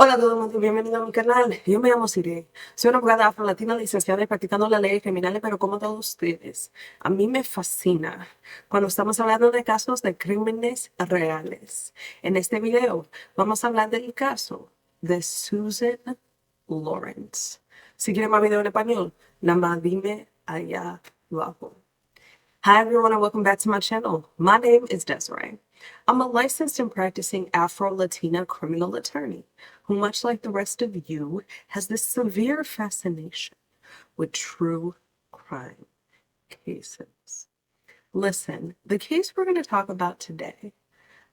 Hola a todo el mundo, bienvenido a mi canal. Yo me llamo Siri. Soy una abogada afro-latina licenciada y practicando las leyes criminales, pero como todos ustedes, a mí me fascina cuando estamos hablando de casos de crímenes reales. En este video vamos a hablar del caso de Susan Lorincz. Si quieren más video en español, nada más dime allá abajo. Hi everyone and welcome back to my channel. My name is Desiree. I'm a licensed and practicing Afro-Latina criminal attorney who, much like the rest of you, has this severe fascination with true crime cases. Listen, the case we're going to talk about today,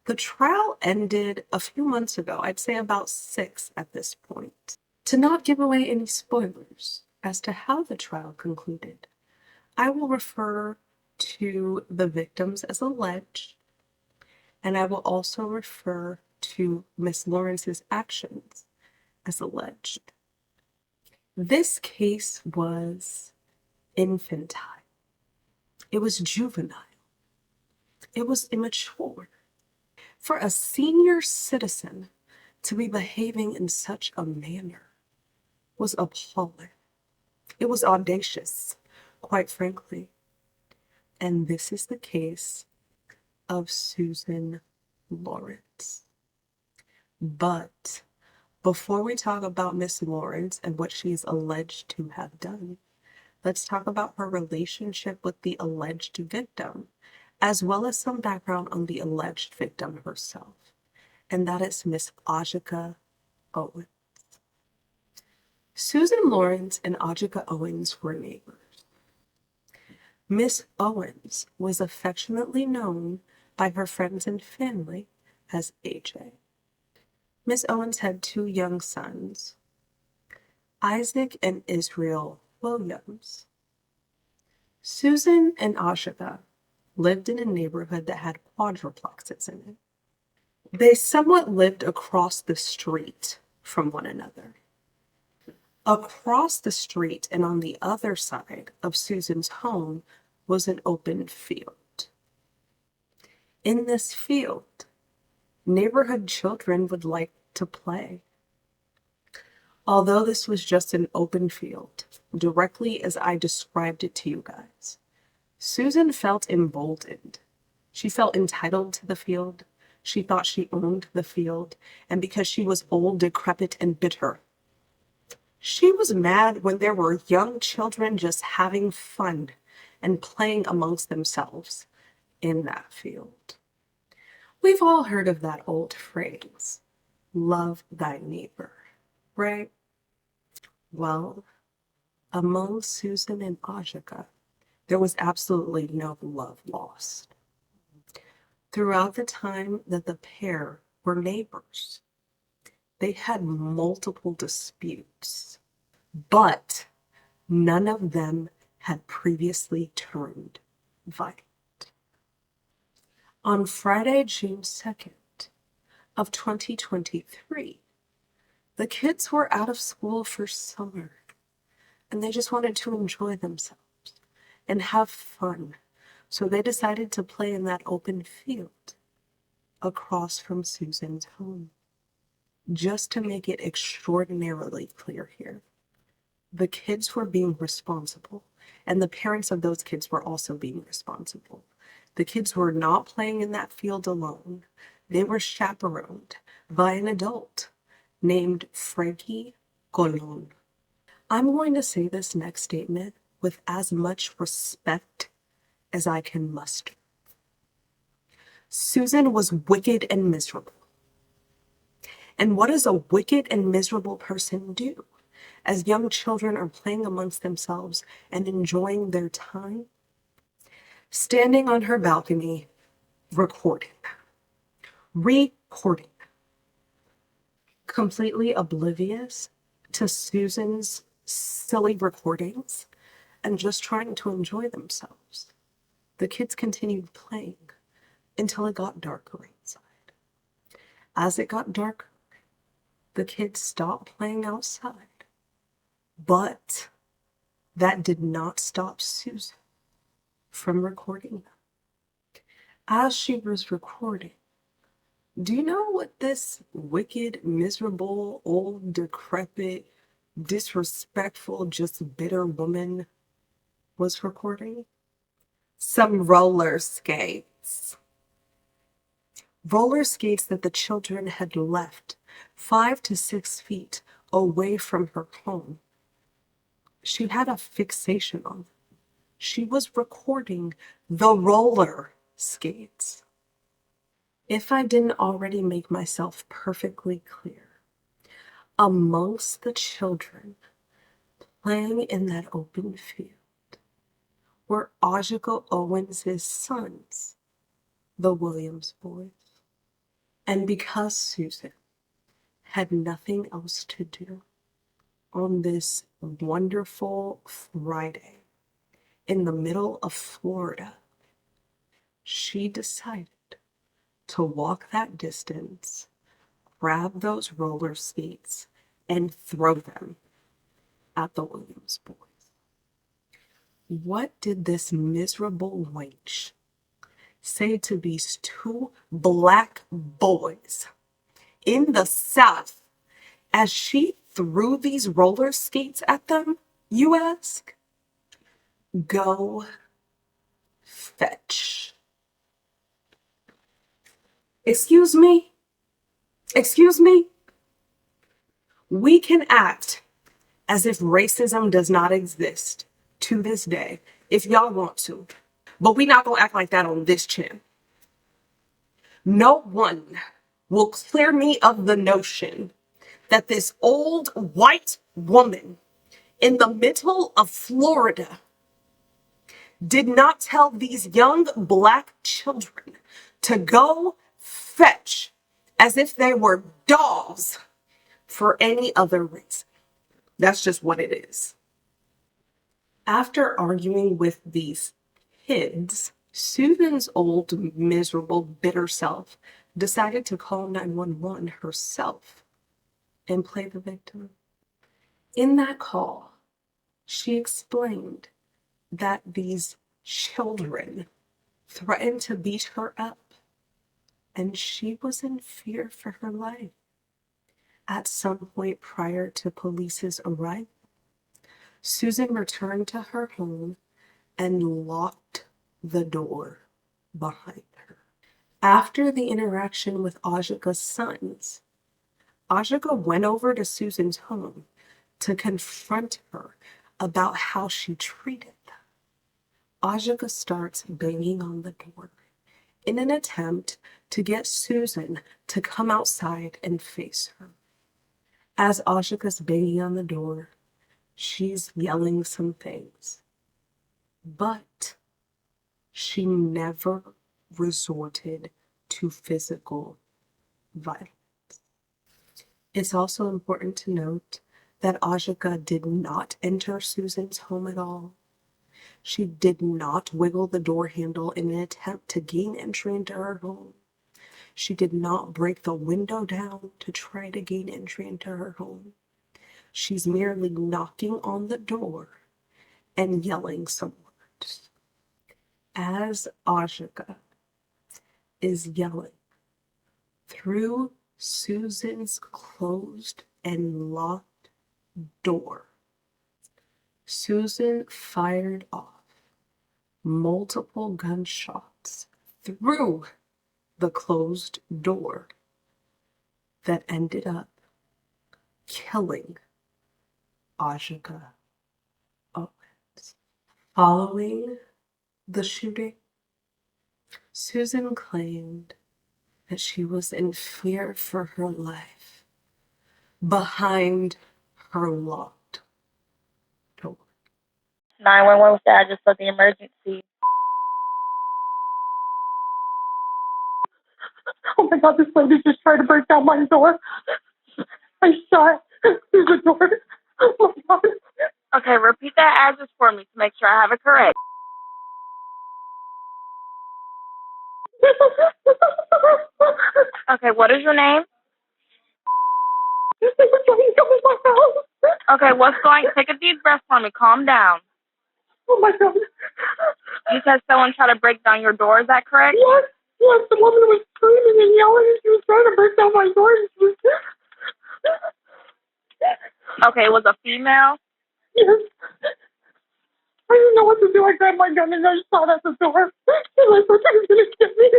the trial ended a few months ago, I'd say about 6 at this point. To not give away any spoilers as to how the trial concluded, I will refer to the victims as alleged, and I will also refer to Miss Lawrence's actions as alleged. This case was infantile. It was juvenile. It was immature. For a senior citizen to be behaving in such a manner was appalling. It was audacious, quite frankly. And this is the case of Susan Lorincz. But before we talk about Miss Lorincz and what she is alleged to have done, let's talk about her relationship with the alleged victim, as well as some background on the alleged victim herself. And that is Miss Ajika Owens. Susan Lorincz and Ajika Owens were neighbors. Miss Owens was affectionately known by her friends and family as AJ. Miss Owens had 2 young sons, Isaac and Israel Williams. Susan and Ashika lived in a neighborhood that had quadruplexes in it. They somewhat lived across the street from one another. Across the street and on the other side of Susan's home was an open field. In this field, neighborhood children would like to play. Although this was just an open field, directly as I described it to you guys, Susan felt emboldened. She felt entitled to the field. She thought she owned the field, and because she was old, decrepit, and bitter, she was mad when there were young children just having fun and playing amongst themselves in that field. We've all heard of that old phrase, love thy neighbor, right? Well, among Susan and Ajika, there was absolutely no love lost. Throughout the time that the pair were neighbors, they had multiple disputes, but none of them had previously turned violent. On Friday, June 2nd of 2023, the kids were out of school for summer, and they just wanted to enjoy themselves and have fun. So they decided to play in that open field across from Susan's home. Just to make it extraordinarily clear here, the kids were being responsible, and the parents of those kids were also being responsible. The kids were not playing in that field alone. They were chaperoned by an adult named Frankie Colon. I'm going to say this next statement with as much respect as I can muster. Susan was wicked and miserable. And what does a wicked and miserable person do as young children are playing amongst themselves and enjoying their time? Standing on her balcony, recording, completely oblivious to Susan's silly recordings and just trying to enjoy themselves. The kids continued playing until it got darker inside. As it got darker, the kids stopped playing outside, but that did not stop Susan from recording them. As she was recording, Do you know what this wicked, miserable, old, decrepit, disrespectful, just bitter woman was recording? Some roller skates. Roller skates that the children had left 5 to 6 feet away from her home. She had a fixation on them. She was recording the roller skates. If I didn't already make myself perfectly clear, amongst the children playing in that open field were Ajika Owens' sons, the Williams boys. And because Susan had nothing else to do on this wonderful Friday in the middle of Florida, she decided to walk that distance, grab those roller skates, and throw them at the Williams boys. What did this miserable wench say to these two black boys in the South as she threw these roller skates at them, you ask? Go fetch. Excuse me? Excuse me? We can act as if racism does not exist to this day, if y'all want to. But we not gonna act like that on this channel. No one will clear me of the notion that this old white woman in the middle of Florida did not tell these young black children to go fetch as if they were dogs for any other reason. That's just what it is. After arguing with these kids, Susan's old, miserable, bitter self decided to call 911 herself and play the victim. In that call, she explained that these children threatened to beat her up, and she was in fear for her life. At some point prior to police's arrival, Susan returned to her home and locked the door behind her. After the interaction with Ajika's sons, Ajika went over to Susan's home to confront her about how she treated them. Ajika starts banging on the door in an attempt to get Susan to come outside and face her. As Ajika's banging on the door, she's yelling some things, but she never resorted to physical violence. It's also important to note that Ajika did not enter Susan's home at all. She did not wiggle the door handle in an attempt to gain entry into her home. She did not break the window down to try to gain entry into her home. She's merely knocking on the door and yelling some words. As Ajika is yelling through Susan's closed and locked door, Susan fired off multiple gunshots through the closed door that ended up killing Ajika Owens. Following the shooting, Susan claimed that she was in fear for her life behind her locked door. 911 was the address for the emergency. Oh my God, this lady just tried to break down my door. I shot through the door. Oh my God. Okay, repeat that address for me to make sure I have it correct. Okay, what is your name? They were trying to come in my house. Okay, what's going? Take a deep breath for me. Calm down. Oh my God. You said someone tried to break down your door, is that correct? Yes. Yes, the woman was screaming and yelling and she was trying to break down my door and she was... Okay, it was a female? Yes. I didn't know what to do. I grabbed my gun and I shot at the door. And I thought she was going to get me.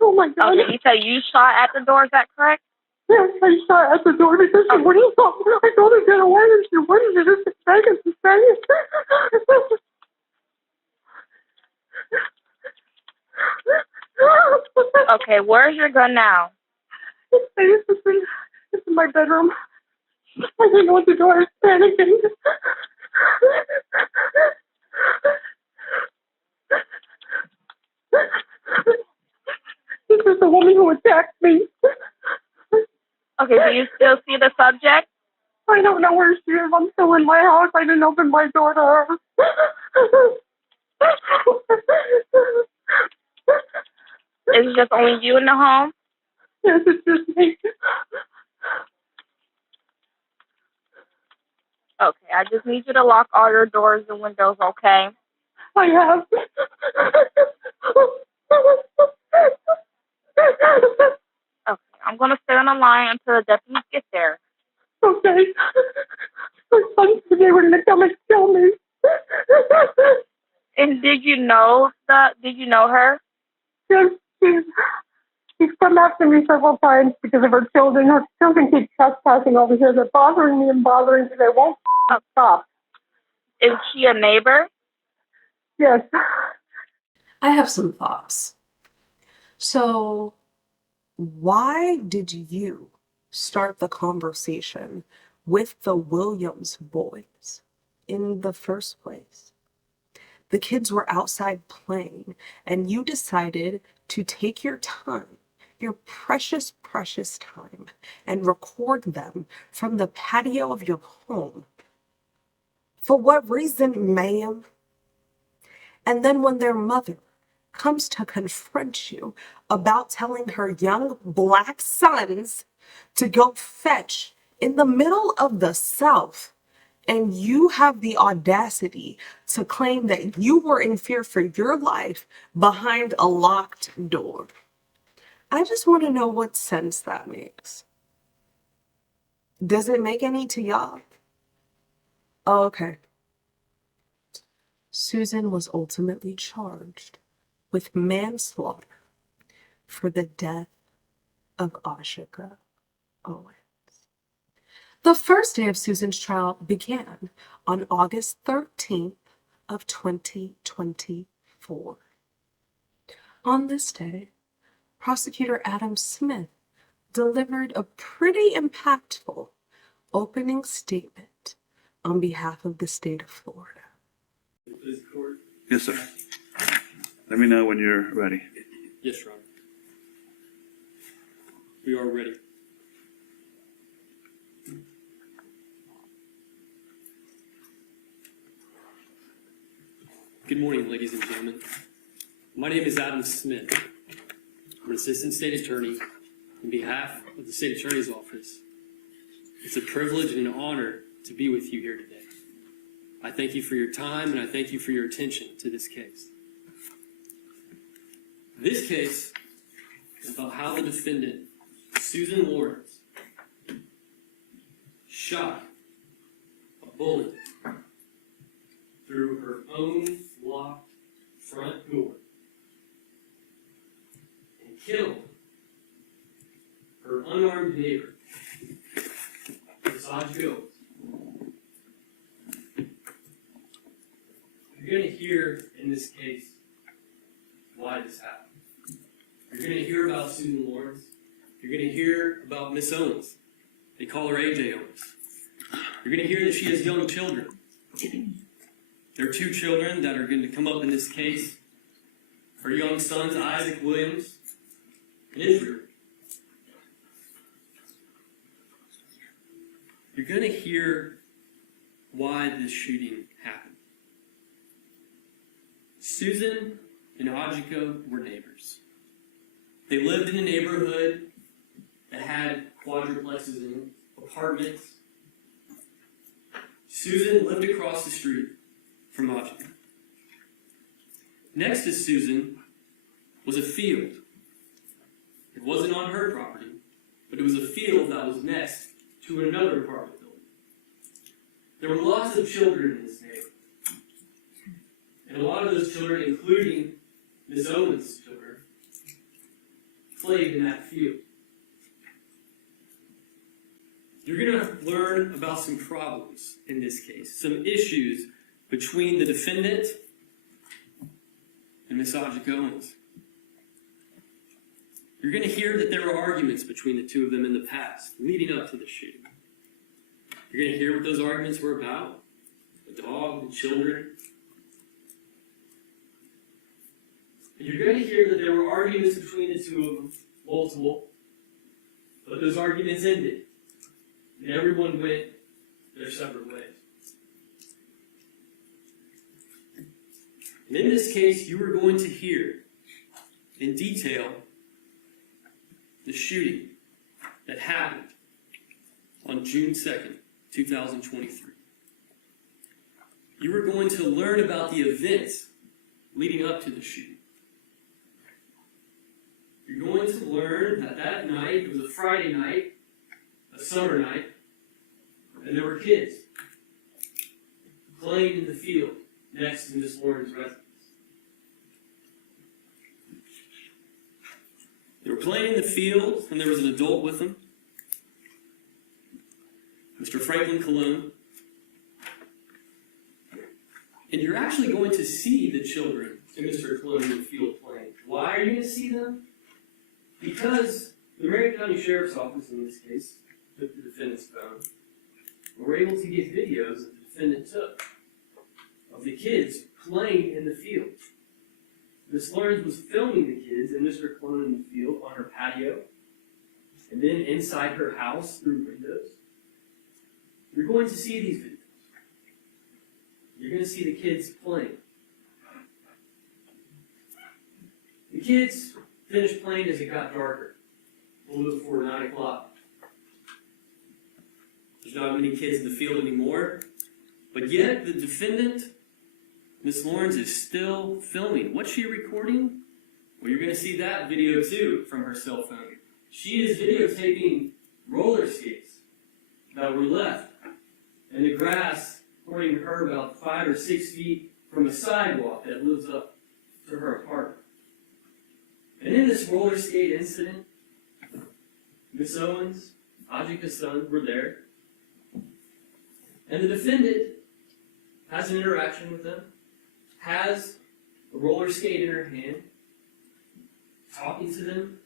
Oh my God. Okay, you said you shot at the door, is that correct? Yes, I shot at the door because she wouldn't stop. I told her to get away and she wouldn't. She just begging, she's begging. Okay, where's your gun now? It's in my bedroom. I didn't know what to do. I was panicking. This is the woman who attacked me. Okay, do you still see the subject? I don't know where she is. I'm still in my house. I didn't open my door to her. Is it just only you in the home? Yes, it's just me. Okay, I just need you to lock all your doors and windows, okay? I have. Okay, I'm going to stay on the line until the deputies get there. Okay. My son said they were going to come and kill me. And did you know her? Yes, she's come after me several times because of her children. Her children keep trespassing over here. They're bothering me and bothering me. They won't stop. Is she a neighbor? Yes. I have some thoughts. So, why did you start the conversation with the Williams boys in the first place? The kids were outside playing, and you decided to take your time, your precious, precious time, and record them from the patio of your home. For what reason, ma'am? And then when their mother comes to confront you about telling her young black sons to go fetch in the middle of the South, and you have the audacity to claim that you were in fear for your life behind a locked door. I just want to know what sense that makes. Does it make any to y'all? Oh, okay. Susan was ultimately charged with manslaughter for the death of Ashika Owens. The first day of Susan's trial began on August 13th of 2024. On this day, Prosecutor Adam Smith delivered a pretty impactful opening statement on behalf of the state of Florida. Yes, sir. Let me know when you're ready. Yes, Your Honor. We are ready. Good morning, ladies and gentlemen. My name is Adam Smith. I'm an assistant state attorney on behalf of the state attorney's office. It's a privilege and an honor to be with you here today. I thank you for your time and I thank you for your attention to this case. This case is about how the defendant, Susan Lorincz, shot a bullet through her own locked front door and killed her unarmed neighbor, Sajio. You're going to hear in this case why this happened. You're going to hear about Susan Lorincz. You're going to hear about Miss Owens. They call her AJ Owens. You're going to hear that she has young children. There are two children that are going to come up in this case. Her young sons, Isaac Williams and Israel. You're going to hear why this shooting happened. Susan and Ajiko were neighbors. They lived in a neighborhood that had quadruplexes in apartments. Susan lived across the street from Ajiko. Next to Susan was a field. It wasn't on her property, but it was a field that was next to another apartment building. There were lots of children in this neighborhood. And a lot of those children, including Ms. Owens' children, played in that field. You're going to learn about some problems in this case, some issues between the defendant and Ms. Owens. You're going to hear that there were arguments between the two of them in the past, leading up to the shooting. You're going to hear what those arguments were about, the dog, the children. And you're going to hear that there were arguments between the two of them, multiple, but those arguments ended, and everyone went their separate ways. And in this case, you are going to hear in detail the shooting that happened on June 2nd, 2023. You are going to learn about the events leading up to the shooting. You're going to learn that that night, it was a Friday night, a summer night, and there were kids playing in the field next to Miss Lorinc's residence. They were playing in the field, and there was an adult with them, Mr. Franklin Cologne. And you're actually going to see the children and Mr. Cologne in the field playing. Why are you going to see them? Because the Marion County Sheriff's Office, in this case, took the defendant's phone, and were able to get videos that the defendant took of the kids playing in the field. Miss Lorincz was filming the kids and Mr. Cologne in the field on her patio, and then inside her house through windows. You're going to see these videos. You're going to see the kids playing. The kids finished playing as it got darker, a little bit before 9 o'clock. There's not many kids in the field anymore, but yet the defendant, Miss Lorincz, is still filming. What's she recording? Well, you're going to see that video too from her cell phone. She is videotaping roller skates that were left in the grass, according to her, about 5 or 6 feet from a sidewalk that lives up to her apartment. And in this roller skate incident, Miss Owens, Ajika's son, were there. And the defendant has an interaction with them, has a roller skate in her hand, talking to them,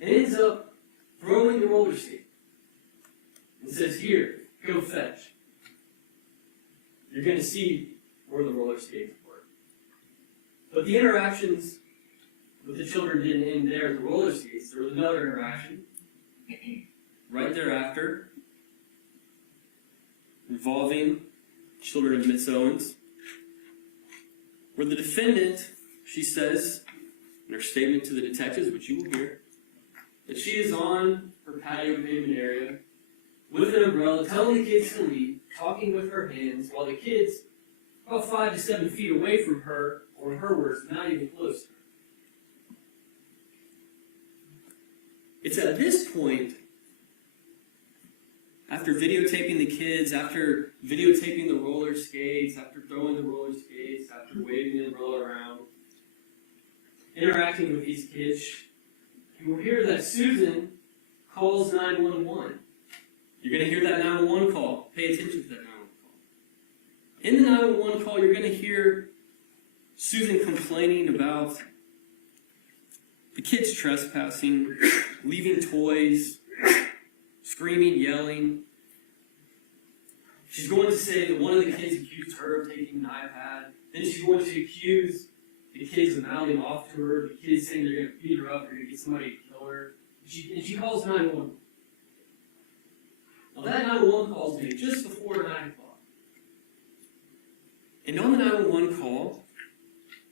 and ends up throwing the roller skate. And says, "Here, go fetch." You're going to see where the roller skates were. But the interactions with the children didn't end there at the roller skates. There was another interaction right thereafter involving children of Miss Owens, where the defendant, she says in her statement to the detectives, which you will hear, that she is on her patio pavement area with an umbrella, telling the kids to leave, talking with her hands, while the kids, about 5 to 7 feet away from her, or in her words, not even close to her. It's at this point, after videotaping the kids, after videotaping the roller skates, after throwing the roller skates, after waving the umbrella around, interacting with these kids, you will hear that Susan calls 911. You're going to hear that 911 call. Pay attention to that 911 call. In the 911 call, you're going to hear Susan complaining about the kids trespassing, leaving toys, screaming, yelling. She's going to say that one of the kids accused her of taking an iPad. Then she's going to accuse the kids of mouthing off to her, the kids saying they're going to beat her up, they're going to get somebody to kill her. And she calls 911. Now that 911 call is made just before 9 o'clock. And on the 911 call,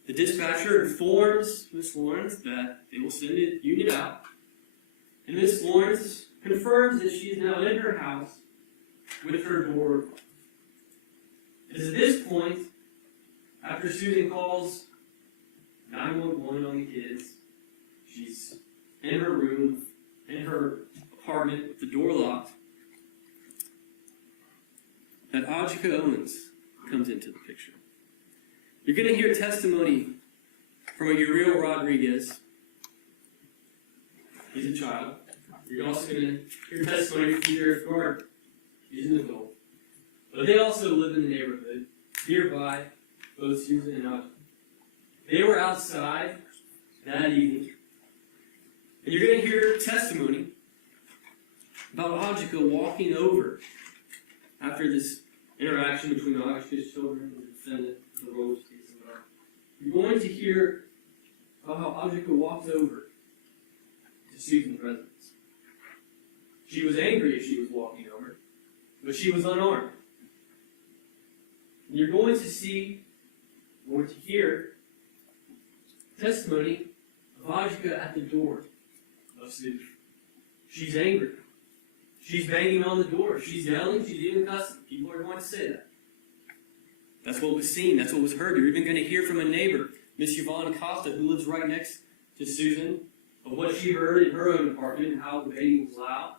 the dispatcher informs Miss Lorincz that they will send a unit out. And Miss Lorincz confirms that she is now in her house with her door. It is at this point, after Susan calls 911 on the kids. She's in her room, in her apartment, with the door locked. That Ajika Owens comes into the picture. You're going to hear testimony from a Uriel Rodriguez. He's a child. You're also going to hear testimony from Jared Gardner. He's an adult. But they also live in the neighborhood, nearby, both Susan and Ajika. They were outside that evening. And you're going to hear testimony about Ajika walking over after this interaction between Ajika's children and the defendant in the Rose case. You're going to hear about how Ajika walked over to Susan's residence. She was angry as she was walking over, but she was unarmed. And you're going to hear testimony of Ajika at the door of Susan. She's angry. She's banging on the door. She's yelling. She's even cussing. People are going to say that. That's what was seen. That's what was heard. You're even going to hear from a neighbor, Miss Yvonne Acosta, who lives right next to Susan, of what she heard in her own apartment and how the banging was loud.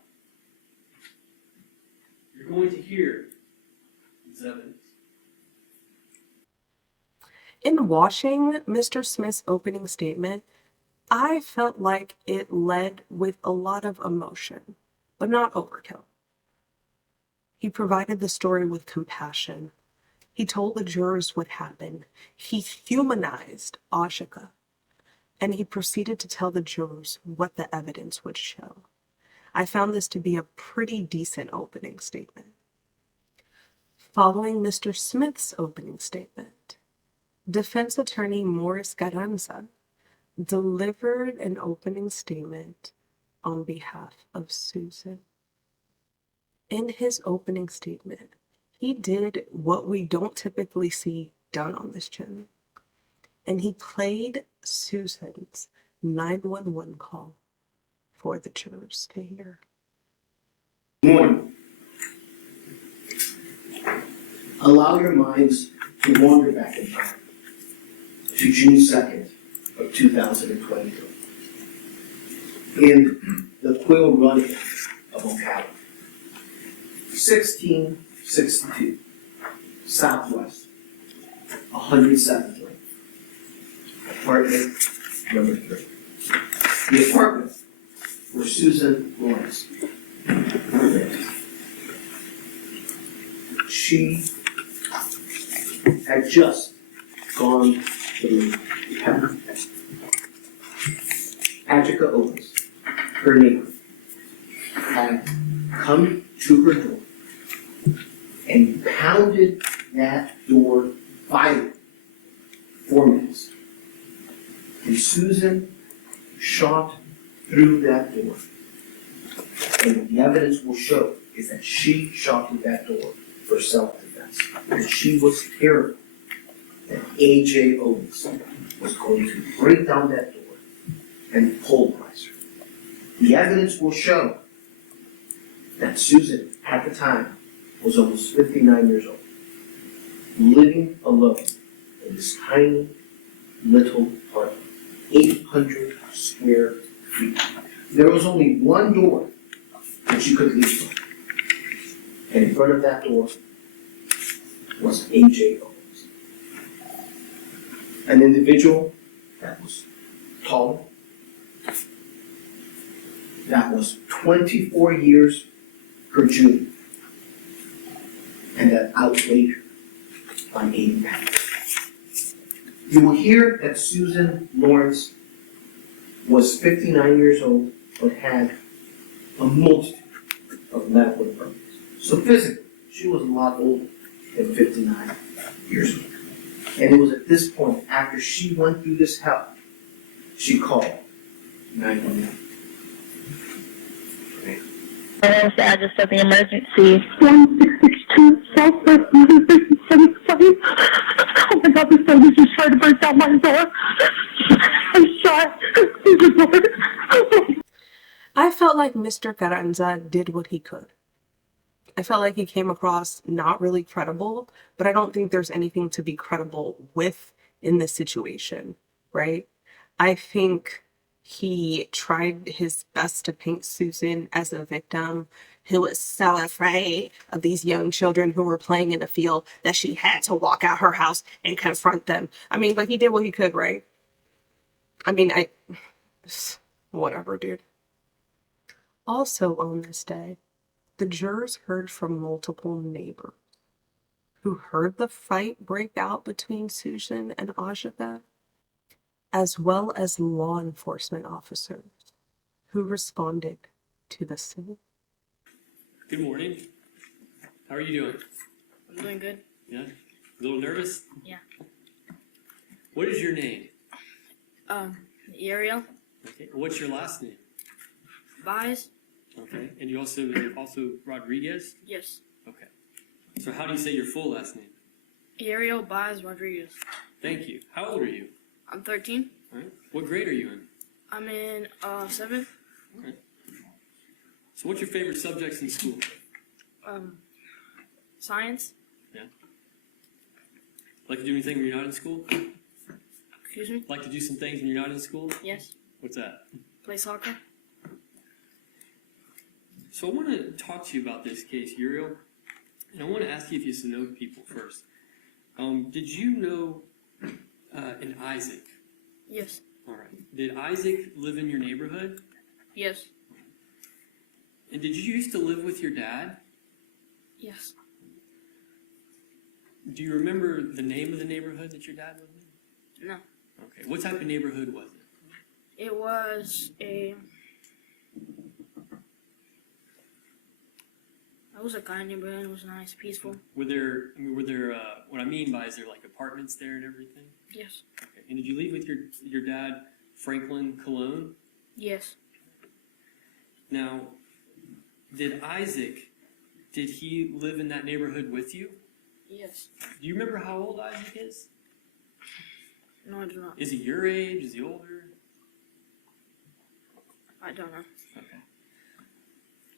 You're going to hear this evidence. In watching Mr. Smith's opening statement, I felt like it led with a lot of emotion, but not overkill. He provided the story with compassion. He told the jurors what happened. He humanized Ajika, and he proceeded to tell the jurors what the evidence would show. I found this to be a pretty decent opening statement. Following Mr. Smith's opening statement, defense attorney Morris Carranza delivered an opening statement on behalf of Susan. In his opening statement, he did what we don't typically see done on this channel, and he played Susan's 911 call for the jurors to hear. Good morning. Allow your minds to wander back in time to June 2nd of 2022 in the Quill Run of Ocala, 1662 Southwest 107th Lane, apartment number 3. The apartment where Susan Lorincz lived. She had just gone through hell. Ajika Owens, her neighbor, had come to her door and pounded that door violently for minutes. And Susan shot through that door. And what the evidence will show is that she shot through that door for self-defense. And she was terrified that A.J. Owens was going to break down that door and pulverize her. The evidence will show that Susan, at the time, was almost 59 years old, living alone in this tiny little apartment, 800 square feet. There was only one door that she could leave from. And in front of that door was A.J. Owens. An individual that was tall, that was 24 years her junior, and that outweighed her by 80 pounds. You will hear that Susan Lorincz was 59 years old, but had a multitude of medical problems. So physically, she was a lot older than 59 years old. And it was at this point, after she went through this hell, she called 911. What was the address of the emergency? 1662 Southwest 157th Lane. Oh my God, this lady just tried to break down my door. I'm shot through the door. I felt like Mr. Carranza did what he could. I felt like he came across not really credible, but I don't think there's anything to be credible with in this situation. right? I think he tried his best to paint Susan as a victim who was so afraid of these young children who were playing in the field that she had to walk out her house and confront them. I mean, but he did what he could, right? I mean, whatever, dude. Also on this day, the jurors heard from multiple neighbors who heard the fight break out between Susan and Ajita, as well as law enforcement officers who responded to the scene. Good morning. How are you doing? I'm doing good. Yeah? A little nervous? Yeah. What is your name? Ariel, Okay. What's your last name? Vise, Okay. And you also Rodriguez? yes. Okay. So how do you say your full last name? Ariel Vise Rodriguez. Thank you. How old are you? I'm 13. All right. What grade are you in? I'm in 7th. Okay. So what's your favorite subjects in school? Science. Like to do anything when you're not in school? Excuse me. Like to do some things when you're not in school? Yes. What's that? Play soccer. So I want to talk to you about this case, Uriel. And I want to ask you if you know people first. Did you know an Isaac? Yes. All right. Did Isaac live in your neighborhood? Yes. And did you used to live with your dad? Yes. Do you remember the name of the neighborhood that your dad lived in? No. Okay. What type of neighborhood was it? It was a. It was a kind neighborhood. It was nice, peaceful. Were there, what I mean by, is there like apartments there and everything? Yes. Okay. And did you live with your dad, Franklin Cologne? Yes. Now, did he live in that neighborhood with you? Yes. Do you remember how old Isaac is? No, I do not. Is he your age? Is he older? I don't know. Okay.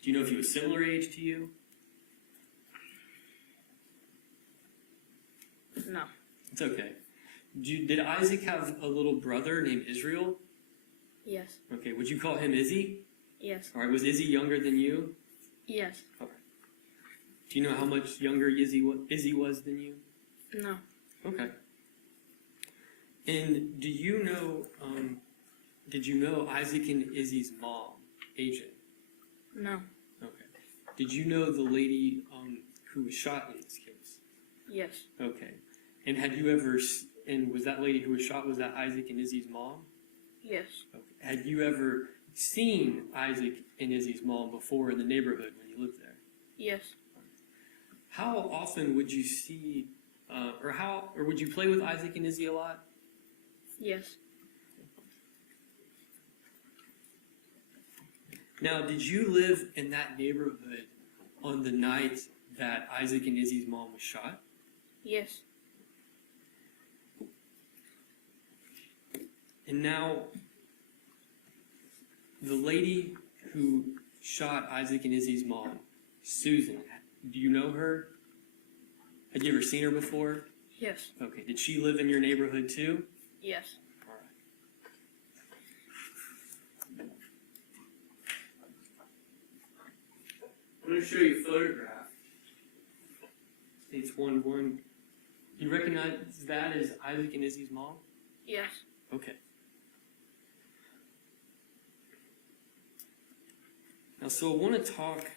Do you know if he was similar age to you? No. It's okay. Did Isaac have a little brother named Israel? Yes. Okay. Would you call him Izzy? Yes. All right. Was Izzy younger than you? Yes. Do you know how much younger Izzy was than you? No. Okay. And do you know? Did you know Isaac and Izzy's mom, AJ? No. Okay. Did you know the lady who was shot in this case? Yes. Okay. And had you ever? And was that lady who was shot? Was that Isaac and Izzy's mom? Yes. Okay. Had you ever seen Isaac and Izzy's mom before in the neighborhood when you lived there? Yes. How often would you see, or would you play with Isaac and Izzy a lot? Yes. Now, did you live in that neighborhood on the night that Isaac and Izzy's mom was shot? Yes. And now, the lady who shot Isaac and Izzy's mom, Susan, do you know her? Had you ever seen her before? Yes. Okay. Did she live in your neighborhood too? Yes. All right. I'm going to show you a photograph. States 1-1. You recognize that as Isaac and Izzy's mom? Yes. Okay. Now, so I want to talk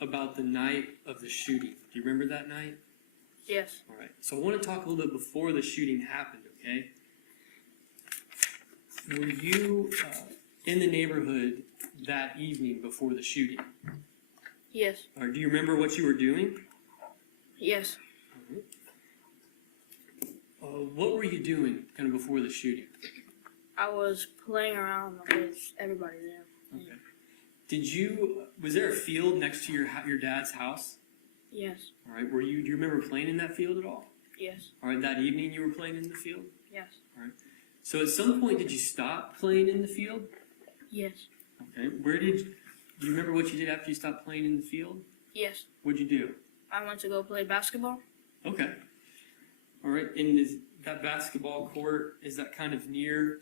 about the night of the shooting. Do you remember that night? Yes. All right. So I want to talk a little bit before the shooting happened, okay? Were you in the neighborhood that evening before the shooting? Yes. Or do you remember what you were doing? Yes. What were you doing kind of before the shooting? I was playing around with everybody there. Okay. Was there a field next to your dad's house? Yes. All right. Do you remember playing in that field at all? Yes. All right. That evening you were playing in the field? Yes. All right. So at some point, did you stop playing in the field? Yes. Okay. Do you remember what you did after you stopped playing in the field? Yes. What'd you do? I went to go play basketball. Okay. All right. And that basketball court, is that kind of near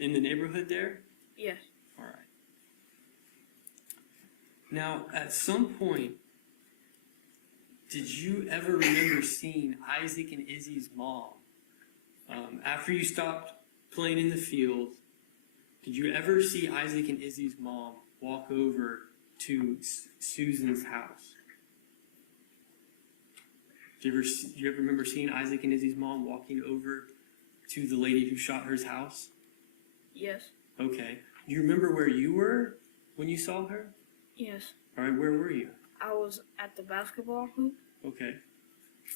in the neighborhood there? Yes. All right. Now, at some point, did you ever remember seeing Isaac and Izzy's mom? After you stopped playing in the field, did you ever see Isaac and Izzy's mom walk over to Susan's house? Do you ever remember seeing Isaac and Izzy's mom walking over to the lady who shot her's house? Yes. Okay. Do you remember where you were when you saw her? Yes. All right, where were you? I was at the basketball hoop. Okay.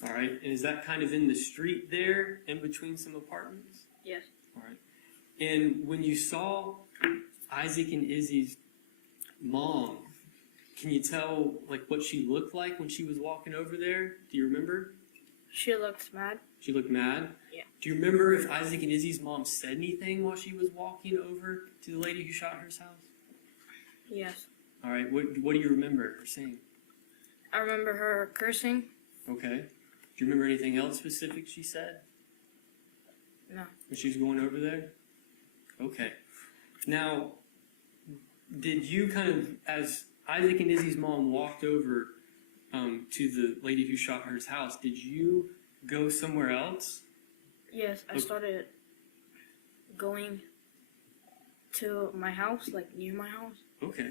All right. And is that kind of in the street there, in between some apartments? Yes. All right. And when you saw Isaac and Izzy's mom, can you tell like what she looked like when she was walking over there? Do you remember? She looked mad. She looked mad? Yeah. Do you remember if Isaac and Izzy's mom said anything while she was walking over to the lady who shot her's house? Yes. All right. What do you remember her saying? I remember her cursing. Okay. Do you remember anything else specific she said No. when she was going over there? Okay. Now, did you kind of, as Isaac and Izzy's mom walked over to the lady who shot her's house, did you go somewhere else? Yes. I Okay. started going to my house, like near my house. Okay.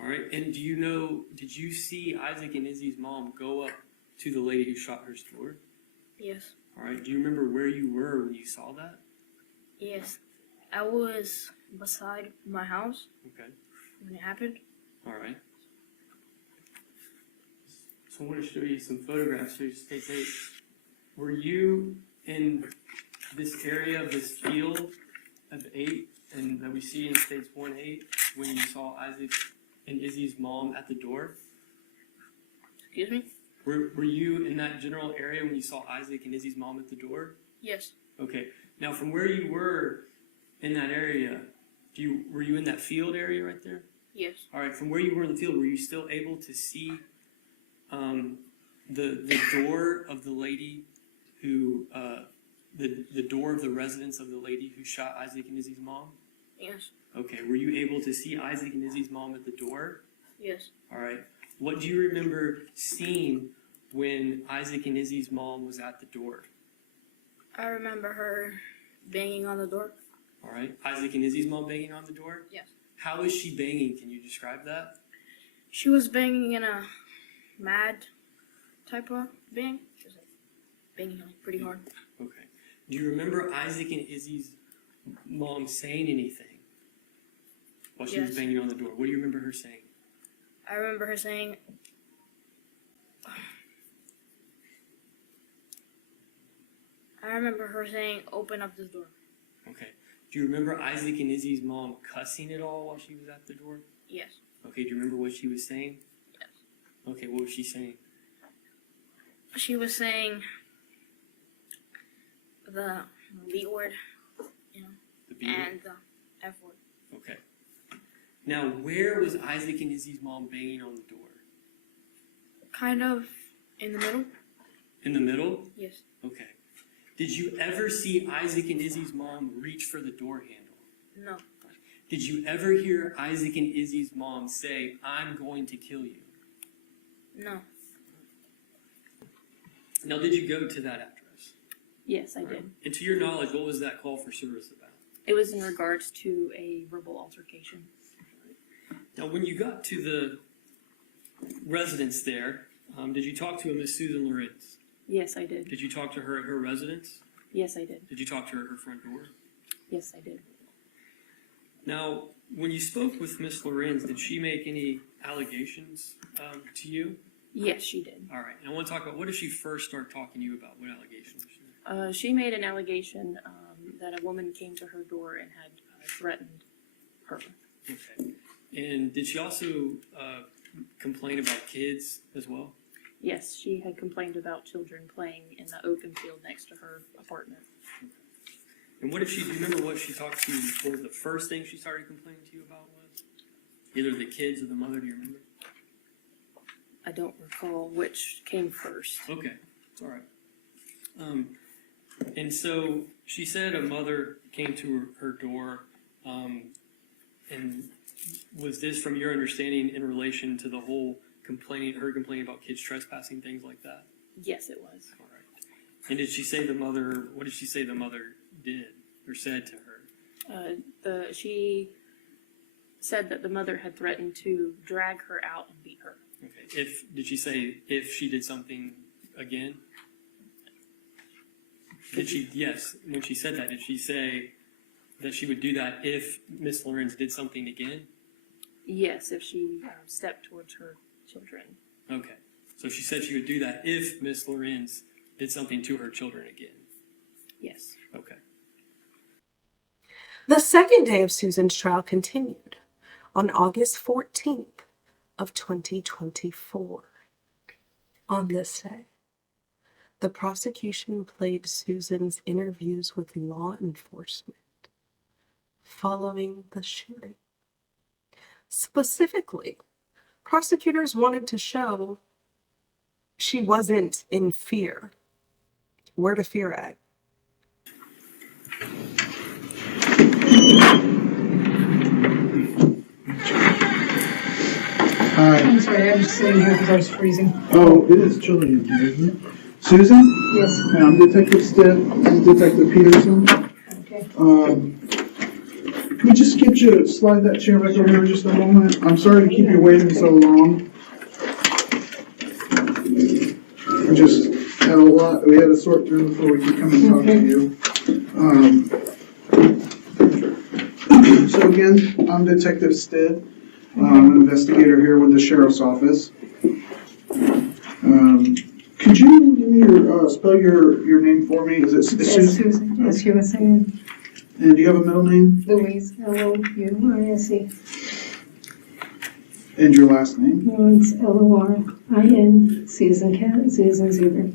All right. And did you see Isaac and Izzy's mom go up to the lady who shot her's door? Yes. All right. Do you remember where you were when you saw that? Yes. I was beside my house Okay. when it happened. All right. So I want to show you some photographs here. State 8. Were you in this area of this field of 8 and that we see in states 1-8 when you saw Isaac and Izzy's mom at the door? Excuse me? Were you in that general area when you saw Isaac and Izzy's mom at the door? Yes. Okay. Now, from where you were in that area, were you in that field area right there? Yes. All right. From where you were in the field, were you still able to see the door of the lady who the door of the residence of the lady who shot Isaac and Izzy's mom? Yes. Okay. Were you able to see Isaac and Izzy's mom at the door? Yes. All right. What do you remember seeing when Isaac and Izzy's mom was at the door? I remember her banging on the door. All right. Isaac and Izzy's mom banging on the door? Yes. How is she banging? Can you describe that? She was banging in a mad type of bang. She was like banging like pretty hard. Okay. Do you remember Isaac and Izzy's mom saying anything while she was Yes. banging on the door? What do you remember her saying? I remember her saying, open up this door. Okay. Do you remember Isaac and Izzy's mom cussing at all while she was at the door? Yes. Okay. Do you remember what she was saying? Yes. Okay. What was she saying? She was saying the B word, The B word? and the F word. Okay. Now, where was Isaac and Izzy's mom banging on the door? Kind of in the middle. In the middle? Yes. Okay. Did you ever see Isaac and Izzy's mom reach for the door handle? No. Did you ever hear Isaac and Izzy's mom say, "I'm going to kill you"? No. Now, did you go to that address? Yes, I did. And to your knowledge, what was that call for service about? It was in regards to a verbal altercation. Now, when you got to the residence there, did you talk to a Miss Susan Lorincz? Yes, I did. Did you talk to her at her residence? Yes, I did. Did you talk to her at her front door? Yes, I did. Now, when you spoke with Miss Lorincz, did she make any allegations to you? Yes, she did. All right. And I want to talk about, what did she first start talking to you about? What allegations? Did she make? She made an allegation that a woman came to her door and had threatened her. Okay. And did she also complain about kids as well? Yes, she had complained about children playing in the open field next to her apartment. And what did she, do you remember what she talked to you, what was the first thing she started complaining to you about was? Either the kids or the mother, do you remember? I don't recall which came first. Okay, it's all right. And so she said a mother came to her door, and was this, from your understanding, in relation to the whole her complaining about kids trespassing, things like that? Yes, it was. All right. And did she say what did she say the mother did or said to her? She said that the mother had threatened to drag her out and beat her. Okay. Did she say if she did something again? Yes, when she said that, did she say that she would do that if Miss Lorincz did something again? Yes, if she stepped towards her children. Okay. So she said she would do that if Miss Lorincz did something to her children again. Yes. Okay. The second day of Susan's trial continued on August 14th of 2024. On this day, the prosecution played Susan's interviews with law enforcement following the shooting. Specifically, prosecutors wanted to show she wasn't in fear. Where the fear at? Hi. I'm sorry, I'm just sitting here because I was freezing. Oh, it is chilly in here, isn't it? Susan? Yes. Yeah, I'm Detective Stitt. I'm Detective Peterson. Okay. Can we just get you to slide that chair back over here just a moment? I'm sorry to keep you waiting so long. We just had a lot we had to sort through before we could come and talk to you. So again, I'm Detective Stitt. I'm an investigator here with the Sheriff's Office. Could you give me spell your name for me? Is it Susan? Susan, S-U-S-A-N. And do you have a middle name? Louise, L-O-U-I-S-E. And your last name? Lorincz, L-O-R-I-N, C as in cat, Z as in zebra.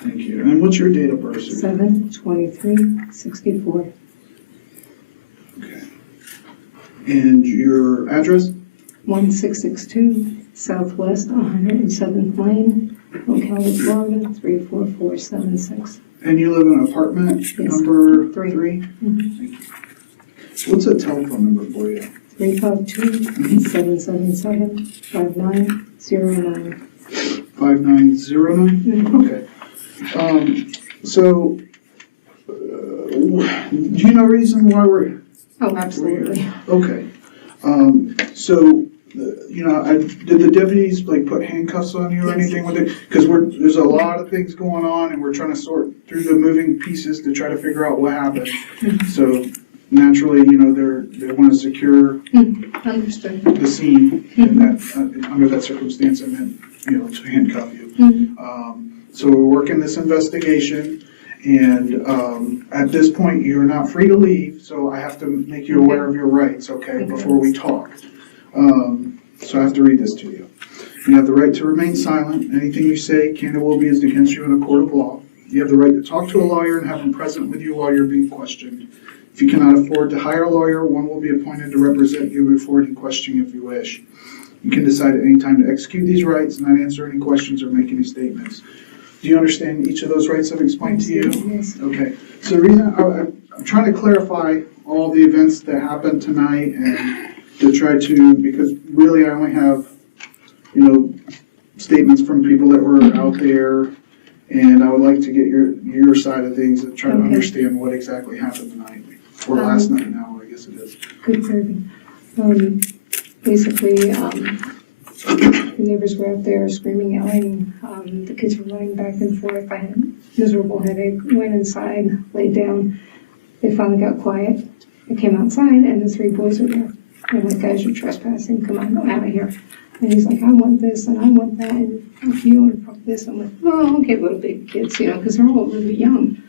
Thank you. And what's your date of birth, Susan? 7/23/64. Okay. And your address? 1662 Southwest 107th Lane, Ocala, Florida, 34476. And you live in an apartment Yes. number Three. 3? Mhm. Thank you. What's a telephone number for you? 352-777-5909. 5909? Okay. So, do you know reason why we're... Oh, absolutely. Okay. So, did the deputies put handcuffs on you or Yes. anything with it? Because there's a lot of things going on and we're trying to sort through the moving pieces to try to figure out what happened. So naturally, they want to secure Understood. the scene and that, under that circumstance, and then, to handcuff you. So we're working this investigation. And at this point, you're not free to leave, so I have to make you aware of your rights, okay, before we talk. So I have to read this to you. You have the right to remain silent. Anything you say can or will be used against you in a court of law. You have the right to talk to a lawyer and have him present with you while you're being questioned. If you cannot afford to hire a lawyer, one will be appointed to represent you before any questioning if you wish. You can decide at any time to execute these rights, not answer any questions or make any statements. Do you understand each of those rights I've explained to you? Yes. Okay. So the reason I'm trying to clarify all the events that happened tonight and to try to, because really I only have, statements from people that were out there, and I would like to get your side of things and try to understand what exactly happened tonight, or last night now, I guess it is. Good serving. Basically, the neighbors were out there screaming, yelling. The kids were running back and forth. I had a miserable headache. Went inside, laid down. They finally got quiet. I came outside, and the 3 boys were there. I'm like, guys, you're trespassing. Come on, go out of here. And he's like, I want this, and I want that, and fuck you, and fuck this. I'm like, oh, okay, little big kids, because they're all really young.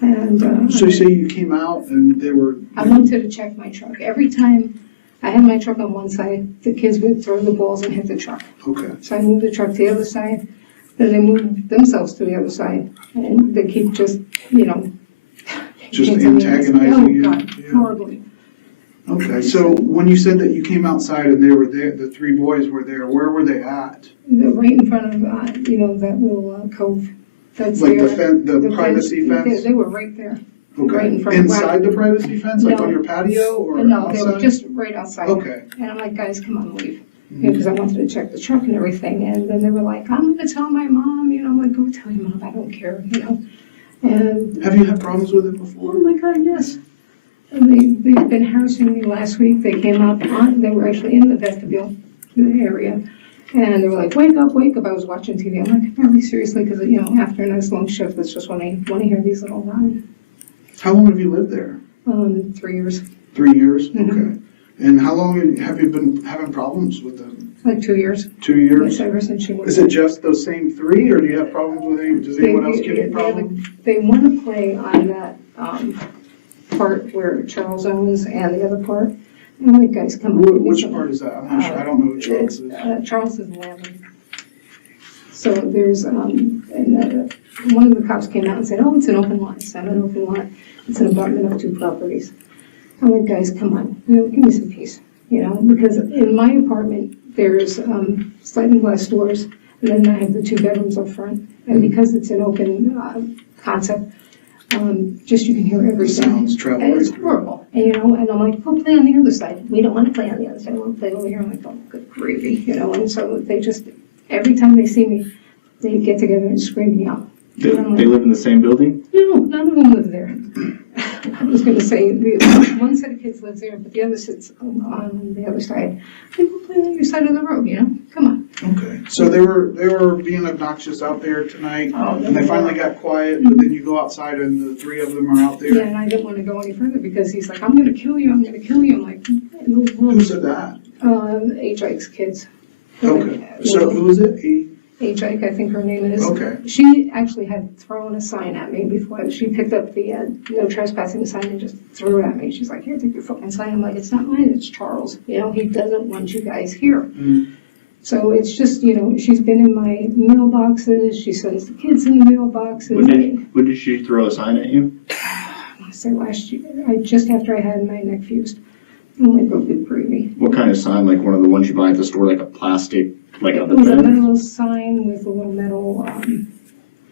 And So you say you came out and they were... I wanted to check my truck. Every time I had my truck on one side, the kids would throw the balls and hit the truck. Okay. So I moved the truck to the other side, then they moved themselves to the other side, and they keep just antagonizing you? Oh, God, Yeah. horribly. Okay, so when you said that you came outside and they were there, the 3 boys were there, where were they at? They're right in front of, that little cove That's Like their- the privacy fence? They were right there. Okay. right in front of Inside the privacy fence, like No. on your patio or No, they were outside? just right outside. Okay. And I'm like, guys, come on, leave. Because I wanted to check the truck and everything. And then they were like, I'm gonna tell my mom, I'm like, go tell your mom, I don't care, And, Have you had problems with it oh before? my God, yes. And they've been harassing me last week. They came up they were actually in the vestibule area. And they were like, wake up, wake up. I was watching TV. I'm like, really seriously? Because, after a nice long shift, it's just when I want to hear these little How long have you lived there? 3 years, 3 years? Mhm. Okay. And how long have you been having problems with them? like 2 years. 2 years? Ever since she went. Is it just those same 3, or do you have problems with any, does anyone else give you problems? They want to play on that part where Charles owns and the other part. I'm like, guys, come on. give me Which some- part is that? I'm not sure, I don't know who Charles is. Charles is landing. So there's, one of the cops came out and said, oh, it's an open lot. It's not an open lot. It's an abutment of 2 properties. I'm like, guys, come on, give me some peace, because in my apartment, there's sliding glass doors, and then I have the 2 bedrooms up front. And because it's an open concept, just you can hear everything. Sounds travel And it's right through. horrible, and I'm like, go play on the other side. We don't want to play on the other side, I want to play over here. I'm like, oh, good gravy, and so they just, every time they see me, they get together and scream me out. They, And I'm they like, live in the same building? no, none of them live there. I was gonna say, one set of kids lives there, but the other sits on the other side. They go play on your side of the road, come on. Okay, so they were being obnoxious out there tonight, Oh, and they finally got quiet, but then you go outside and the 3 of them are out Yeah, there? and I didn't wanna go any further because he's like, I'm gonna kill you, I'm gonna kill you. I'm like, in the Who world. said that? H. Ike's kids. Okay, so who is it? H. Ike, I think her name is. Okay. She actually had thrown a sign at me before. She picked up the no trespassing sign and just threw it at me. She's like, here, take your fucking sign. I'm like, it's not mine, it's Charles. He doesn't want you guys here. Mhm. So it's just, she's been in my mailboxes. She sends the kids in the mailboxes. When did she throw a sign at you? I say last year, just after I had my neck fused. I'm like, oh, good gravy. What kind of sign? Like one of the ones you buy at the store, like a plastic, like on It the was a fence? metal sign with a little metal,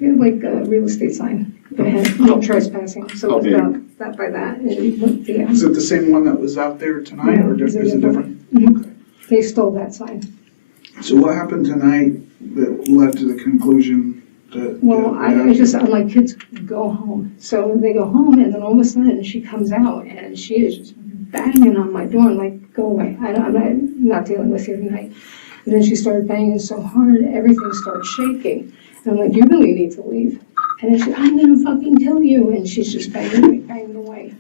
like a real estate sign. It had no trespassing, so How it's big? about that by that. And it went the, Is it the same one that was out there tonight, or is it different? Mhm. They stole that sign. So what happened tonight that led to the conclusion that? Well, that- I'm like, kids, go home. So they go home, and then all of a sudden, she comes out, and she is just banging on my door. I'm like, go away. I'm not dealing with you tonight. And then she started banging so hard, everything started shaking. And I'm like, you really need to leave. And then she's, I'm gonna fucking kill you. And she's just banging away.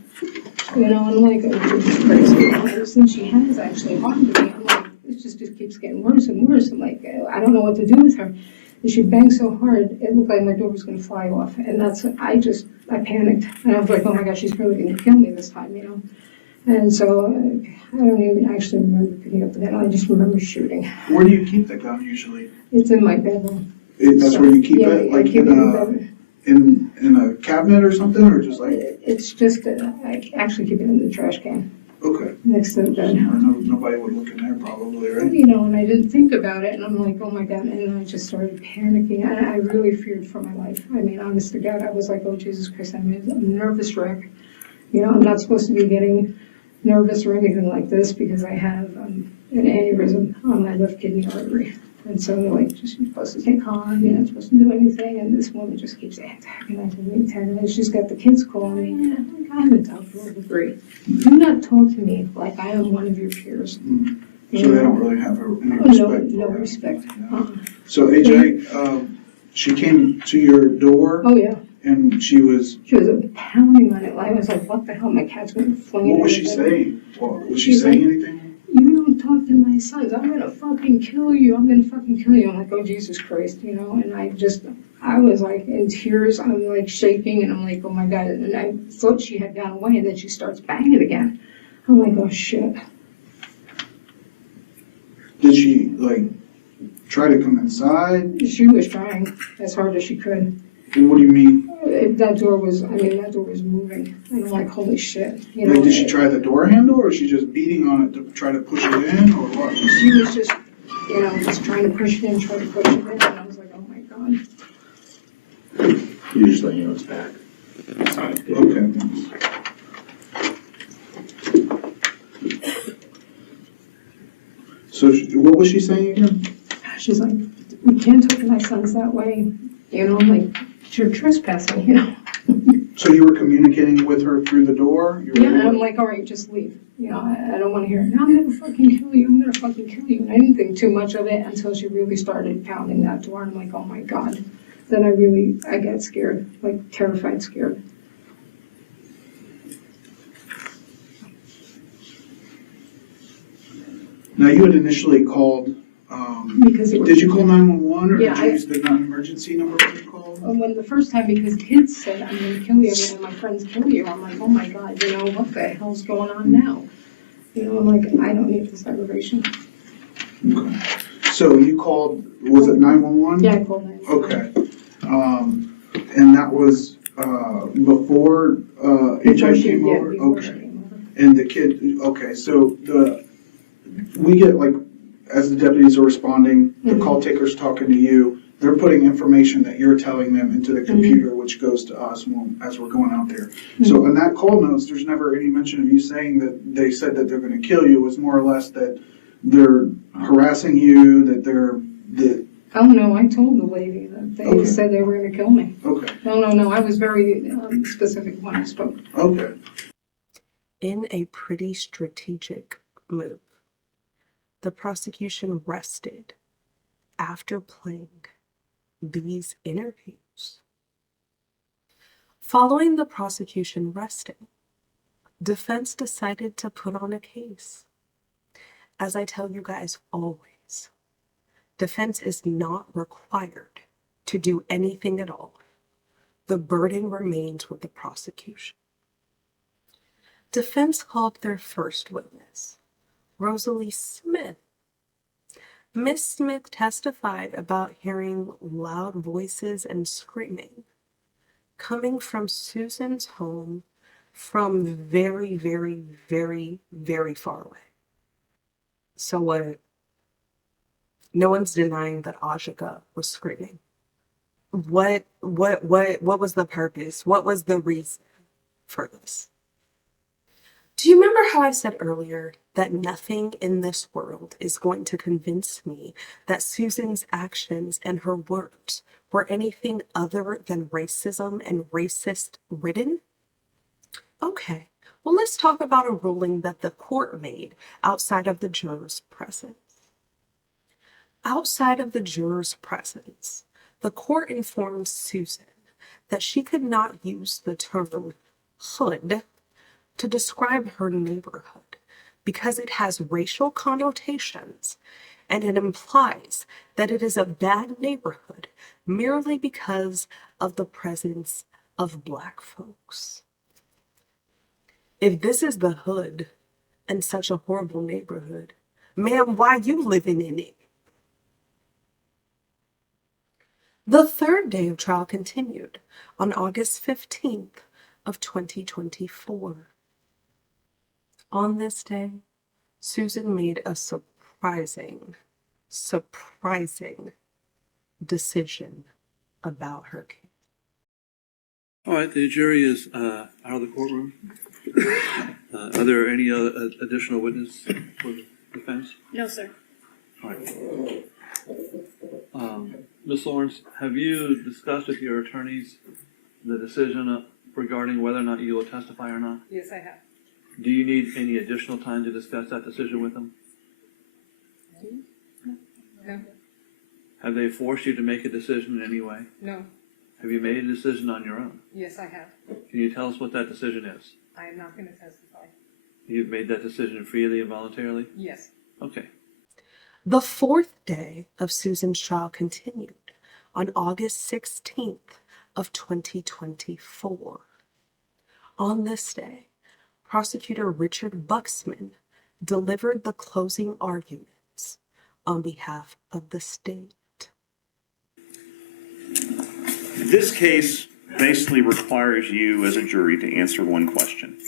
And I'm like, oh, Jesus Christ. And since she has actually harmed me, I'm like, it just keeps getting worse and worse. I'm like, I don't know what to do with her. And she banged so hard, it looked like my door was gonna fly off. And I panicked. And I was like, oh my gosh, she's really gonna kill me this time, And so I don't even actually remember picking up the gun. I just remember shooting. Where do you keep the gun usually? It's in my bedroom. That's where you keep Yeah, it, I like keep in it in the bedroom. in a cabinet or something, or just like, It's just, I actually keep it in the trash can okay. next to the bed. Nobody would look in there probably, right? And I didn't think about it, and I'm like, oh my God, and I just started panicking, and I really feared for my life. I mean, honest to God, I was like, oh Jesus Christ, I'm a nervous wreck. I'm not supposed to be getting nervous or anything like this because I have an aneurysm on my left kidney artery. And so they're like, you're supposed to stay calm, you're not supposed to do anything, and this woman just keeps antagonizing me, and she's got the kids calling me, and I'm like, I'm a doctor of degree. Do not talk to me like I am one of your peers. So they don't really have any No, respect no for her. respect. So AJ, she came to your door Oh, yeah. and she was Pounding on it. I was like, what the hell? My cat's going to fling it. what was in she the bed. saying? Was she She's saying like, anything? You don't talk to my sons. I'm going to fucking kill you. I'm going to fucking kill you. I'm like, oh, Jesus Christ, and I was like in tears. I'm like shaking, and I'm like, oh my God. And I thought she had gone away, and then she starts banging again. I'm like, oh shit. Did she try to come inside? She was trying as hard as she could. And what do you mean? That door was moving. And I'm like, holy shit. Did she try the door handle, or is she just beating on it to try to push it in, or what? She was just, just trying to push it in, trying to push it in. And I was like, oh my God. You just let you know it's back. Okay. So what was she saying again? She's like, "You can't talk to my sons that way." You know, I'm like, "You're trespassing," you know? So you were communicating with her through the door? You were Yeah, and I'm like, "All right, just leave." You know, I don't want to hear it. "No, I'm gonna fucking kill you. I'm gonna fucking kill you." And I didn't think too much of it until she really started pounding that door. And I'm like, "Oh my God." Then I got scared, like terrified, scared. Now, you had initially called, Because it was- did you call 911 or Yeah, did you use the non-emergency number when you called? When the first time, because kids said, "I'm gonna kill you, I'm gonna have my friends kill you," I'm like, "Oh my God, you know, what the hell's going on now?" You know, I'm like, I don't need this aggravation. Okay. So you called, was it 911? Yeah, I called 911. Okay. And that was, before, HI came over? Before she Okay. came over. And the kid, okay, so we get like, as the deputies are responding, the call taker's talking to you, they're putting information that you're telling them into the computer, which goes to us as we're going out there. So in that call notes, there's never any mention of you saying that they said that they're gonna kill you. It was more or less that they're harassing you, that Oh, no, I told the lady that they Okay. said they were gonna kill me. okay, No, I was very specific when I spoke. okay. In a pretty strategic move, the prosecution rested after playing these interviews. Following the prosecution resting, defense decided to put on a case. As I tell you guys always, defense is not required to do anything at all. The burden remains with the prosecution. Defense called their first witness, Rosalie Smith. Miss Smith testified about hearing loud voices and screaming coming from Susan's home from very, very, very, very far away. So what? No one's denying that Ashika was screaming. What was the purpose? What was the reason for this? Do you remember how I said earlier that nothing in this world is going to convince me that Susan's actions and her words were anything other than racism and racist ridden? Okay, well, let's talk about a ruling that the court made outside of the juror's presence. Outside of the juror's presence, the court informed Susan that she could not use the term hood to describe her neighborhood because it has racial connotations and it implies that it is a bad neighborhood merely because of the presence of Black folks. If this is the hood and such a horrible neighborhood, ma'am, why are you living in it? The third day of trial continued on August 15th of 2024. On this day, Susan made a surprising decision about her case. All right, the jury is out of the courtroom. Are there any other additional witnesses for the defense? No, sir. All right. Ms. Lorincz, have you discussed with your attorneys the decision regarding whether or not you will testify or not? Yes, I have. Do you need any additional time to discuss that decision with them? No. Have they forced you to make a decision in any way? No. Have you made a decision on your own? Yes, I have. Can you tell us what that decision is? I am not going to testify. You've made that decision freely and voluntarily? Yes. Okay. The fourth day of Susan's trial continued on August 16th of 2024. On this day, Prosecutor Richard Buxman delivered the closing arguments on behalf of the state. This case basically requires you as a jury to answer one question.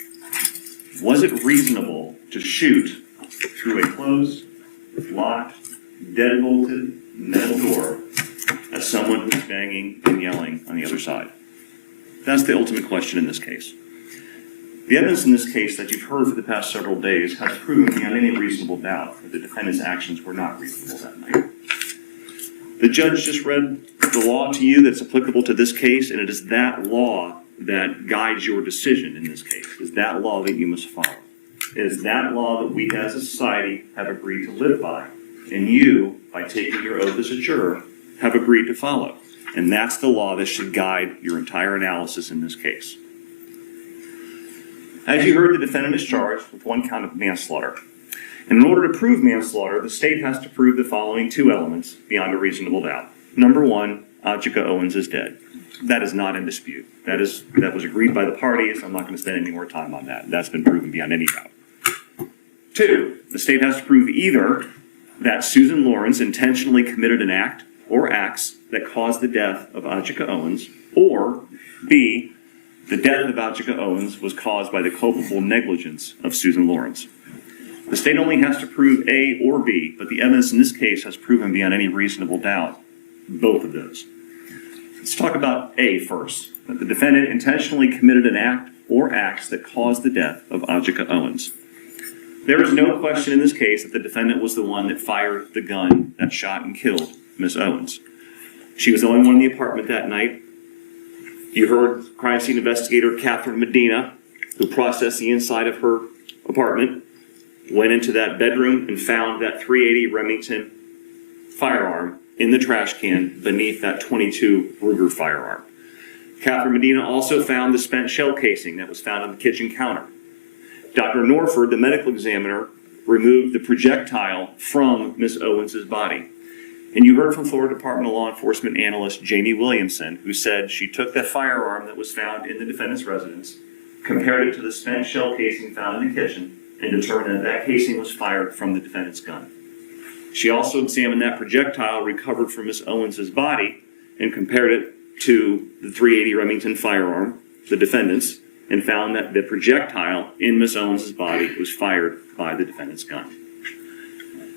Was it reasonable to shoot through a closed, locked, deadbolted metal door as someone who's banging and yelling on the other side? That's the ultimate question in this case. The evidence in this case that you've heard for the past several days has proven beyond any reasonable doubt that the defendant's actions were not reasonable that night. The judge just read the law to you that's applicable to this case, and it is that law that guides your decision in this case. It is that law that you must follow. It is that law that we as a society have agreed to live by, and you, by taking your oath as a juror, have agreed to follow. And that's the law that should guide your entire analysis in this case. As you heard, the defendant is charged with one count of manslaughter. And in order to prove manslaughter, the state has to prove the following two elements beyond a reasonable doubt. Number one, Ajika Owens is dead. That is not in dispute. That was agreed by the parties. I'm not going to spend any more time on that. That's been proven beyond any doubt. Two, the state has to prove either that Susan Lorincz intentionally committed an act or acts that caused the death of Ajika Owens, or B, the death of Ajika Owens was caused by the culpable negligence of Susan Lorincz. The state only has to prove A or B, but the evidence in this case has proven beyond any reasonable doubt both of those. Let's talk about A first, that the defendant intentionally committed an act or acts that caused the death of Ajika Owens. There is no question in this case that the defendant was the one that fired the gun that shot and killed Miss Owens. She was the only one in the apartment that night. You heard crime scene investigator Catherine Medina, who processed the inside of her apartment, went into that bedroom and found that .380 Remington firearm in the trash can beneath that .22 Ruger firearm. Catherine Medina also found the spent shell casing that was found on the kitchen counter. Dr. Norford, the medical examiner, removed the projectile from Miss Owens' body. And you heard from Florida Department of Law Enforcement analyst Jamie Williamson, who said she took that firearm that was found in the defendant's residence, compared it to the spent shell casing found in the kitchen, and determined that that casing was fired from the defendant's gun. She also examined that projectile recovered from Miss Owens' body and compared it to the .380 Remington firearm, the defendant's, and found that the projectile in Miss Owens' body was fired by the defendant's gun.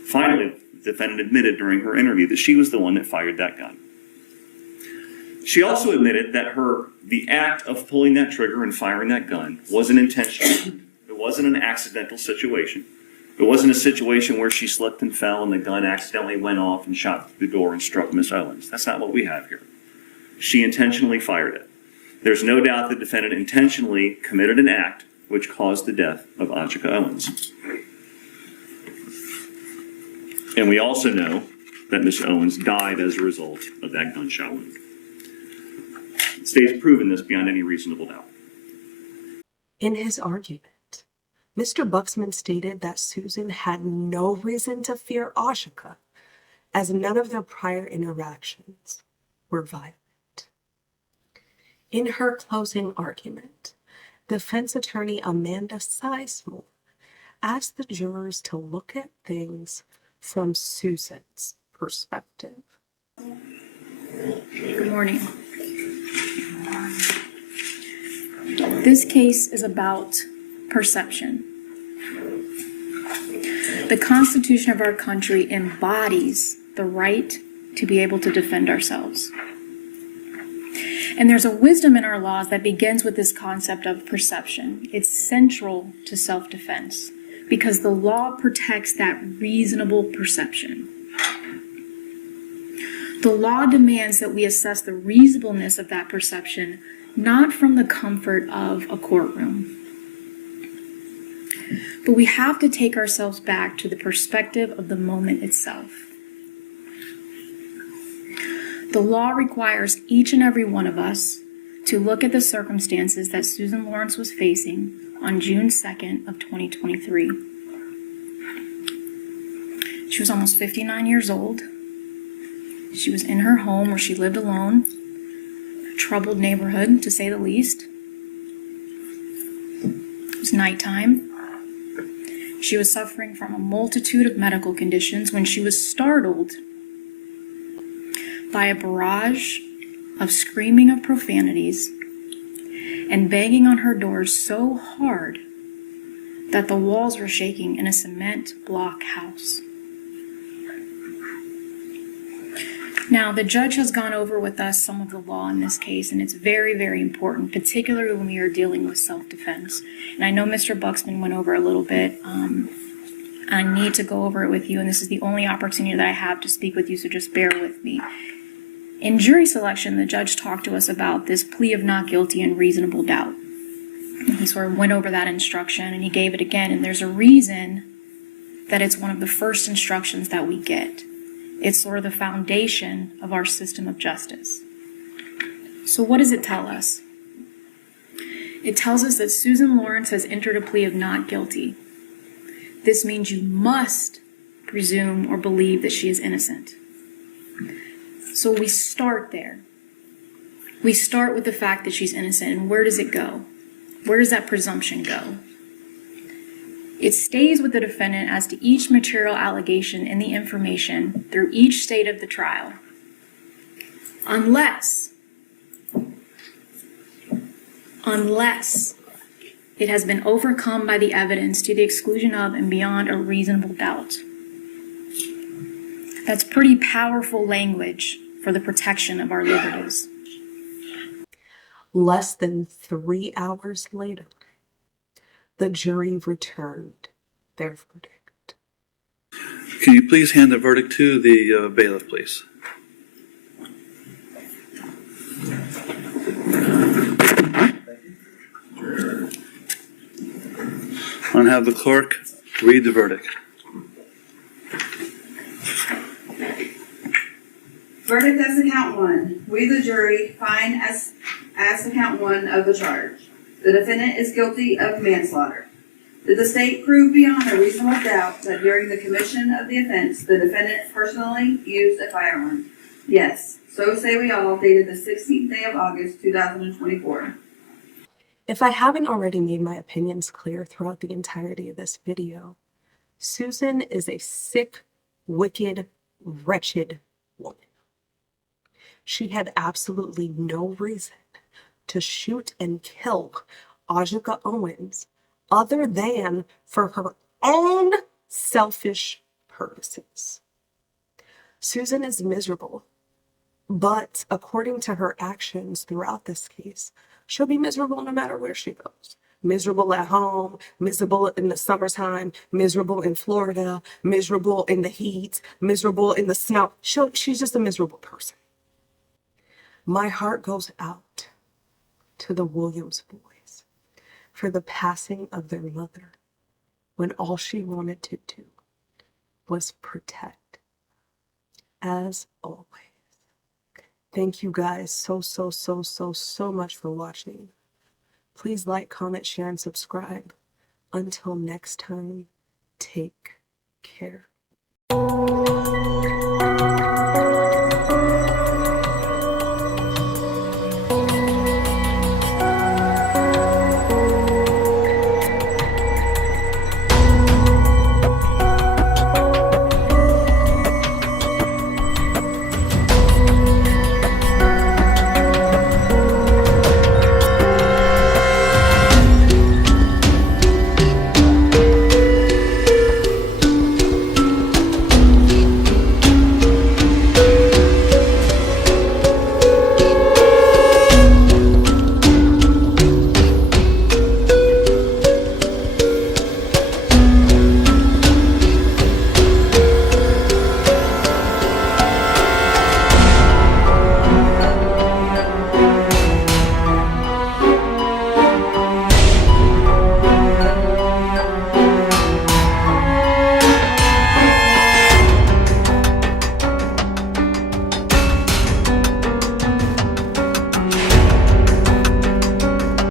Finally, the defendant admitted during her interview that she was the one that fired that gun. She also admitted that the act of pulling that trigger and firing that gun wasn't intentional. It wasn't an accidental situation. It wasn't a situation where she slipped and fell and the gun accidentally went off and shot through the door and struck Miss Owens. That's not what we have here. She intentionally fired it. There's no doubt the defendant intentionally committed an act which caused the death of Ajika Owens. And we also know that Miss Owens died as a result of that gunshot wound. The state has proven this beyond any reasonable doubt. In his argument, Mr. Buxman stated that Susan had no reason to fear Ajika, as none of their prior interactions were violent. In her closing argument, defense attorney Amanda Sizemore asked the jurors to look at things from Susan's perspective. Good morning. This case is about perception. The Constitution of our country embodies the right to be able to defend ourselves. And there's a wisdom in our laws that begins with this concept of perception. It's central to self-defense because the law protects that reasonable perception. The law demands that we assess the reasonableness of that perception, not from the comfort of a courtroom. But we have to take ourselves back to the perspective of the moment itself. The law requires each and every one of us to look at the circumstances that Susan Lorincz was facing on June 2nd of 2023. She was almost 59 years old. She was in her home where she lived alone, a troubled neighborhood to say the least. It was nighttime. She was suffering from a multitude of medical conditions when she was startled by a barrage of screaming of profanities and banging on her door so hard that the walls were shaking in a cement block house. Now, the judge has gone over with us some of the law in this case, and it's very, very important, particularly when we are dealing with self-defense. And I know Mr. Buxman went over a little bit. I need to go over it with you, and this is the only opportunity that I have to speak with you, so just bear with me. In jury selection, the judge talked to us about this plea of not guilty and reasonable doubt. And he sort of went over that instruction, and he gave it again, and there's a reason that it's one of the first instructions that we get. It's sort of the foundation of our system of justice. So what does it tell us? It tells us that Susan Lorincz has entered a plea of not guilty. This means you must presume or believe that she is innocent. So we start there. We start with the fact that she's innocent, and where does it go? Where does that presumption go? It stays with the defendant as to each material allegation in the information through each state of the trial. Unless it has been overcome by the evidence to the exclusion of and beyond a reasonable doubt. That's pretty powerful language for the protection of our liberties. Less than 3 hours later, the jury returned their verdict. Can you please hand the verdict to the bailiff, please? And have the clerk read the verdict. Verdict as to count one. We, the jury, find as to count one of the charge. The defendant is guilty of manslaughter. Did the state prove beyond a reasonable doubt that during the commission of the offense, the defendant personally used a firearm? Yes. So say we all, dated the 16th day of August, 2024. If I haven't already made my opinions clear throughout the entirety of this video, Susan is a sick, wicked, wretched woman. She had absolutely no reason to shoot and kill Ajika Owens other than for her own selfish purposes. Susan is miserable, but according to her actions throughout this case, she'll be miserable no matter where she goes. Miserable at home, miserable in the summertime, miserable in Florida, miserable in the heat, miserable in the snow. She's just a miserable person. My heart goes out to the Williams boys for the passing of their mother when all she wanted to do was protect. As always, thank you guys so much for watching. Please like, comment, share, and subscribe. Until next time, take care.